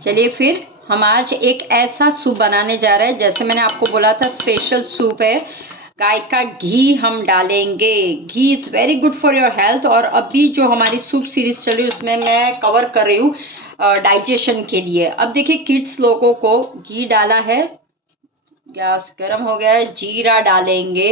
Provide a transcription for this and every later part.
चलिए फिर हम आज एक ऐसा सूप बनाने जा रहे हैं, जैसे मैंने आपको बोला था स्पेशल सूप है। गाय का घी हम डालेंगे। Ghee is very good for your health. और अभी जो हमारी सूप सीरीज चल रही है उसमें मैं कवर कर रही हूँ डाइजेशन के लिए। अब देखिए किड्स लोगों को घी डाला है, गैस गर्म हो गया है, जीरा डालेंगे।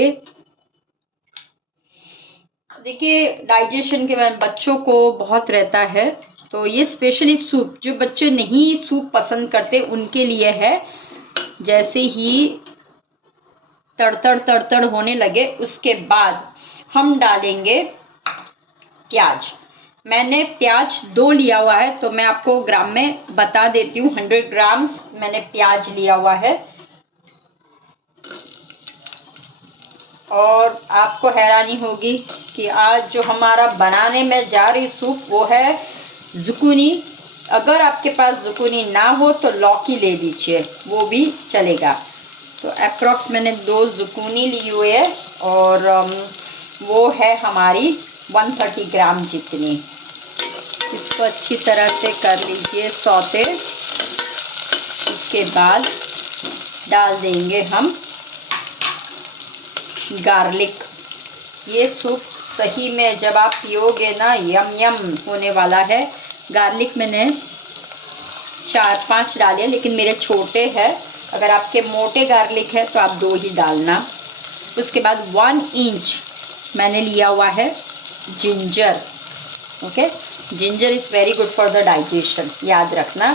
देखिए डाइजेशन के बाद बच्चों को बहुत रहता है, तो ये स्पेशली सूप जो बच्चे नहीं सूप पसंद करते उनके लिए है। जैसे ही तड़तड़ तड़तड़ होने लगे उसके बाद हम डालेंगे प्याज। मैंने प्याज 2 लिया हुआ है, तो मैं आपको ग्राम में बता देती हूँ। 100 ग्राम्स मैंने प्याज लिया हुआ है। और आपको हैरानी होगी कि आज जो हमारा बनाने में जा रही सूप वो है जुकूनी। अगर आपके पास जुकूनी ना हो तो लौकी ले लीजिए, वो भी चलेगा। तो अप्रॉक्स मैंने 2 जुकूनी ली हुई है और वो है हमारी 130 ग्राम जितनी। इसको अच्छी तरह से कर लीजिए सौते। उसके बाद डाल देंगे हम गार्लिक। ये सूप सही में जब आप पियोगे ना यम यम होने वाला है। गार्लिक मैंने 4-5 डाले, लेकिन मेरे छोटे हैं। अगर आपके मोटे गार्लिक है तो आप 2 ही डालना। उसके बाद 1 इंच मैंने लिया हुआ है ginger. Okay, ginger is very good for the digestion, याद रखना।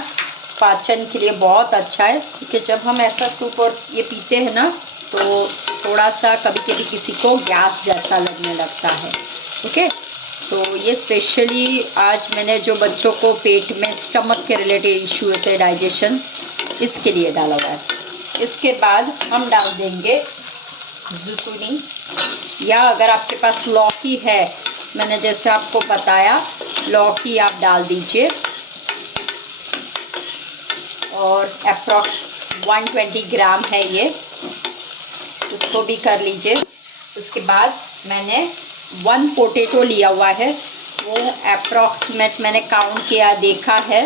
पाचन के लिए बहुत अच्छा है, क्योंकि जब हम ऐसा सूप और ये पीते हैं ना तो थोड़ा सा कभी कभी किसी को गैस जैसा लगने लगता है। ओके, तो ये स्पेशली आज मैंने जो बच्चों को पेट में स्टमक के रिलेटेड इशू होते हैं डाइजेशन, इसके लिए डाला हुआ है। इसके बाद हम डाल देंगे जुकूनी, या अगर आपके पास लौकी है, मैंने जैसे आपको बताया लौकी आप डाल दीजिए। और अप्रॉक्स 120 ग्राम है ये, उसको भी कर लीजिए। उसके बाद मैंने 1 पोटैटो लिया हुआ है, वो अप्रॉक्सीमेट मैंने काउंट किया देखा है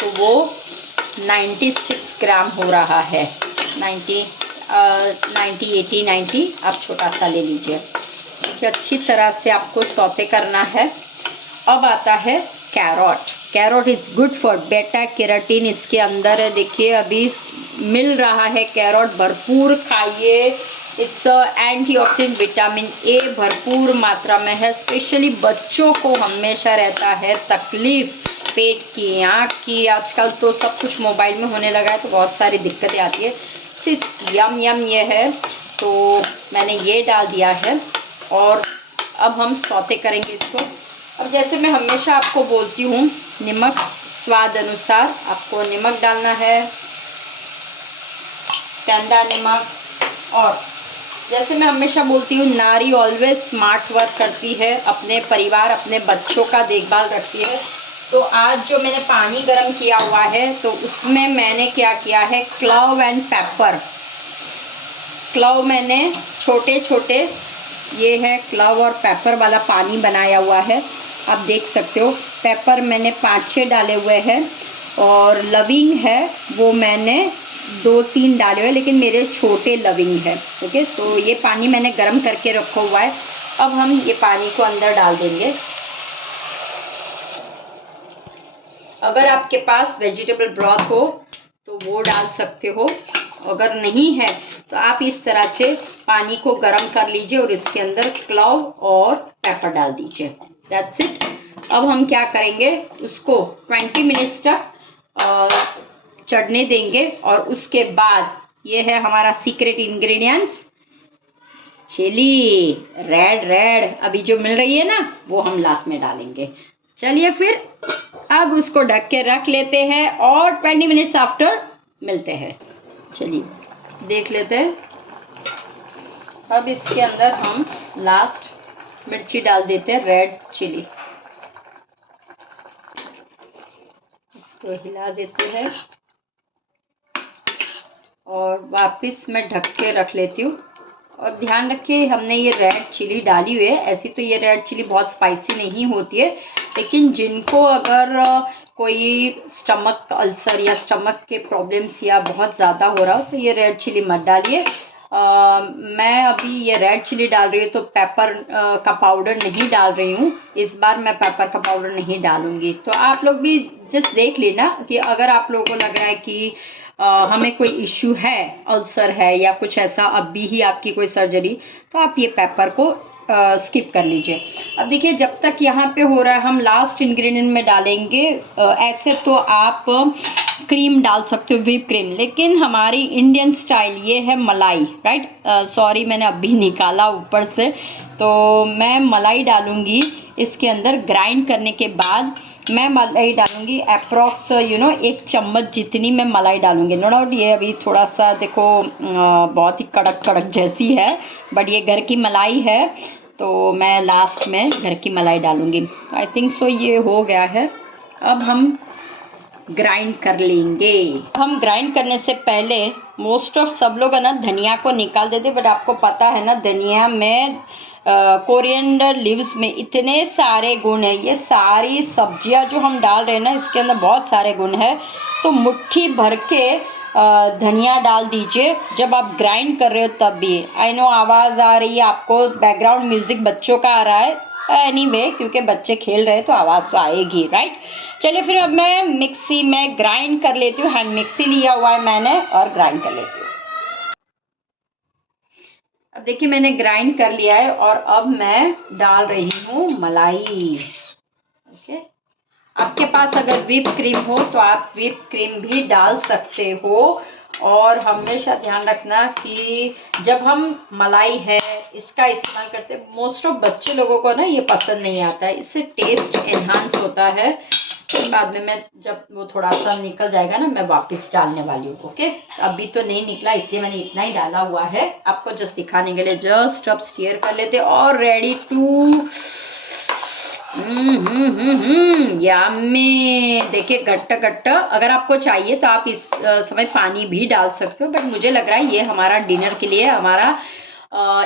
तो वो 96 ग्राम हो रहा है। 90 80 90 आप छोटा सा ले लीजिए। कि अच्छी तरह से आपको सौते करना है। अब आता है carrot. Carrot is good for बेटा कैरोटीन इसके अंदर है। देखिए अभी मिल रहा है कैरोट, भरपूर खाइए। इट्स एंटीऑक्सीडेंट, विटामिन ए भरपूर मात्रा में है। स्पेशली बच्चों को हमेशा रहता है तकलीफ पेट की, आँख की। आजकल तो सब कुछ मोबाइल में होने लगा है तो बहुत सारी दिक्कतें आती है। सिर्फ यम यम ये है, तो मैंने ये डाल दिया है। और अब हम सौते करेंगे इसको। अब जैसे मैं हमेशा आपको बोलती हूँ, नमक स्वाद अनुसार आपको नमक डालना है, सेंधा नमक। और जैसे मैं हमेशा बोलती हूँ, नारी ऑलवेज स्मार्ट वर्क करती है, अपने परिवार अपने बच्चों का देखभाल रखती है। तो आज जो मैंने पानी गर्म किया हुआ है तो उसमें मैंने क्या किया है, क्लव एंड पेपर। क्लव मैंने छोटे छोटे, ये है क्लव और पेपर वाला पानी बनाया हुआ है, आप देख सकते हो। पेपर मैंने 5-6 डाले हुए हैं और लविंग है वो मैंने 2-3 डाले हुए, लेकिन मेरे छोटे लविंग है। ओके, तो ये पानी मैंने गर्म करके रखा हुआ है। अब हम ये पानी को अंदर डाल देंगे। अगर आपके पास वेजिटेबल ब्रॉथ हो तो वो डाल सकते हो, अगर नहीं है तो आप इस तरह से पानी को गर्म कर लीजिए और इसके अंदर क्लव और पेपर डाल दीजिए। That's it. अब हम क्या करेंगे, उसको 20 मिनट्स तक चढ़ने देंगे। और उसके बाद ये है हमारा सीक्रेट इंग्रेडिएंट्स, चिली रेड अभी जो मिल रही है ना, वो हम लास्ट में डालेंगे। चलिए फिर अब उसको ढक के रख लेते हैं और 20 मिनट्स आफ्टर मिलते हैं। चलिए देख लेते हैं। अब इसके अंदर हम लास्ट मिर्ची डाल देते हैं, रेड चिली। इसको हिला देते हैं और वापस मैं ढक के रख लेती हूँ। और ध्यान रखिए हमने ये रेड चिली डाली हुई है। ऐसी तो ये रेड चिली बहुत स्पाइसी नहीं होती है, लेकिन जिनको अगर कोई स्टमक अल्सर या स्टमक के प्रॉब्लम्स या बहुत ज़्यादा हो रहा हो तो ये रेड चिली मत डालिए। मैं अभी ये रेड चिली डाल रही हूँ तो पेपर का पाउडर नहीं डाल रही हूँ। इस बार मैं पेपर का पाउडर नहीं डालूँगी। तो आप लोग भी जस्ट देख लेना कि अगर आप लोगों को लग रहा है कि हमें कोई इश्यू है, अल्सर है या कुछ ऐसा, अभी ही आपकी कोई सर्जरी, तो आप ये पेपर को स्किप कर लीजिए। अब देखिए जब तक यहाँ पे हो रहा है हम लास्ट इंग्रेडिएंट में डालेंगे। ऐसे तो आप क्रीम डाल सकते हो, व्हिप क्रीम, लेकिन हमारी इंडियन स्टाइल ये है मलाई, राइट। सॉरी मैंने अभी निकाला ऊपर से, तो मैं मलाई डालूँगी इसके अंदर। ग्राइंड करने के बाद मैं मलाई डालूँगी अप्रॉक्स 1 चम्मच जितनी मैं मलाई डालूँगी। नो डाउट ये अभी थोड़ा सा देखो बहुत ही कड़क कड़क जैसी है, बट ये घर की मलाई है तो मैं लास्ट में घर की मलाई डालूँगी। आई थिंक सो ये हो गया है। अब हम ग्राइंड कर लेंगे। हम ग्राइंड करने से पहले मोस्ट ऑफ सब लोग है ना धनिया को निकाल देते, बट आपको पता है ना धनिया में कोरिएंडर लीव्स में इतने सारे गुण है। ये सारी सब्जियां जो हम डाल रहे हैं ना इसके अंदर बहुत सारे गुण है। तो मुट्ठी भर के धनिया डाल दीजिए जब आप ग्राइंड कर रहे हो तब भी। आई नो आवाज़ आ रही है आपको, बैकग्राउंड म्यूज़िक बच्चों का आ रहा है। एनीवे क्योंकि बच्चे खेल रहे हैं तो आवाज़ तो आएगी, राइट। चलिए फिर अब मैं मिक्सी में ग्राइंड कर लेती हूँ। हैंड मिक्सी लिया हुआ है मैंने और ग्राइंड कर लेती हूँ। अब देखिए मैंने ग्राइंड कर लिया है और अब मैं डाल रही हूँ मलाई। ओके, आपके पास अगर व्हिप क्रीम हो तो आप व्हिप क्रीम भी डाल सकते हो। और हमेशा ध्यान रखना कि जब हम मलाई है इसका इस्तेमाल करते हैं, मोस्ट ऑफ बच्चे लोगों को ना ये पसंद नहीं आता है। इससे टेस्ट एनहांस होता है। फिर बाद में मैं जब वो थोड़ा सा निकल जाएगा ना मैं वापस डालने वाली हूँ। ओके, अभी तो नहीं निकला इसलिए मैंने इतना ही डाला हुआ है आपको जस्ट दिखाने के लिए। जस्ट अब स्टीयर कर लेते और रेडी टू यम्मी। देखिए गट्टा गट्टा, अगर आपको चाहिए तो आप इस समय पानी भी डाल सकते हो, बट मुझे लग रहा है ये हमारा डिनर के लिए, हमारा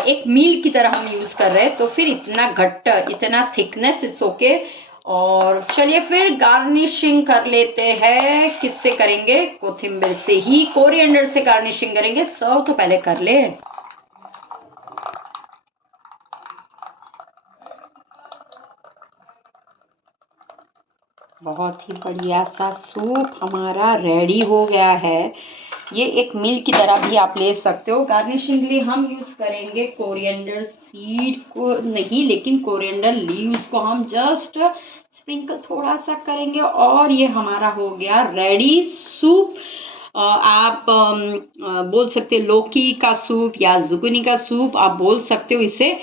एक मील की तरह हम यूज़ कर रहे हैं, तो फिर इतना घट्टा, इतना थिकनेस, इट्स ओके। और चलिए फिर गार्निशिंग कर लेते हैं। किससे करेंगे? कोथिंबीर से ही, कोरिएंडर से गार्निशिंग करेंगे। सर्व तो पहले कर ले। बहुत ही बढ़िया सा सूप हमारा रेडी हो गया है। ये एक मील की तरह भी आप ले सकते हो। गार्निशिंग के लिए हम यूज़ करेंगे कोरिएंडर सीड को नहीं, लेकिन कोरिएंडर लीव्स को हम जस्ट स्प्रिंकल थोड़ा सा करेंगे और ये हमारा हो गया रेडी सूप। आप बोल सकते हो लौकी का सूप या जुकीनी का सूप आप बोल सकते हो इसे।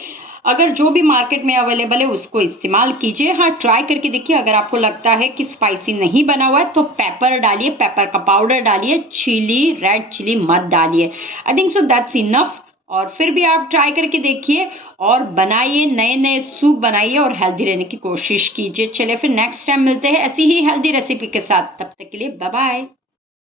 अगर जो भी मार्केट में अवेलेबल है उसको इस्तेमाल कीजिए। हाँ, ट्राई करके देखिए। अगर आपको लगता है कि स्पाइसी नहीं बना हुआ है तो पेपर डालिए, पेपर का पाउडर डालिए, चिली, रेड चिली मत डालिए। I think so that's enough. और फिर भी आप ट्राई करके देखिए और बनाइए, नए नए सूप बनाइए और हेल्दी रहने की कोशिश कीजिए। चलिए फिर नेक्स्ट टाइम मिलते हैं ऐसी ही हेल्दी रेसिपी के साथ। तब तक के लिए बाय बाय।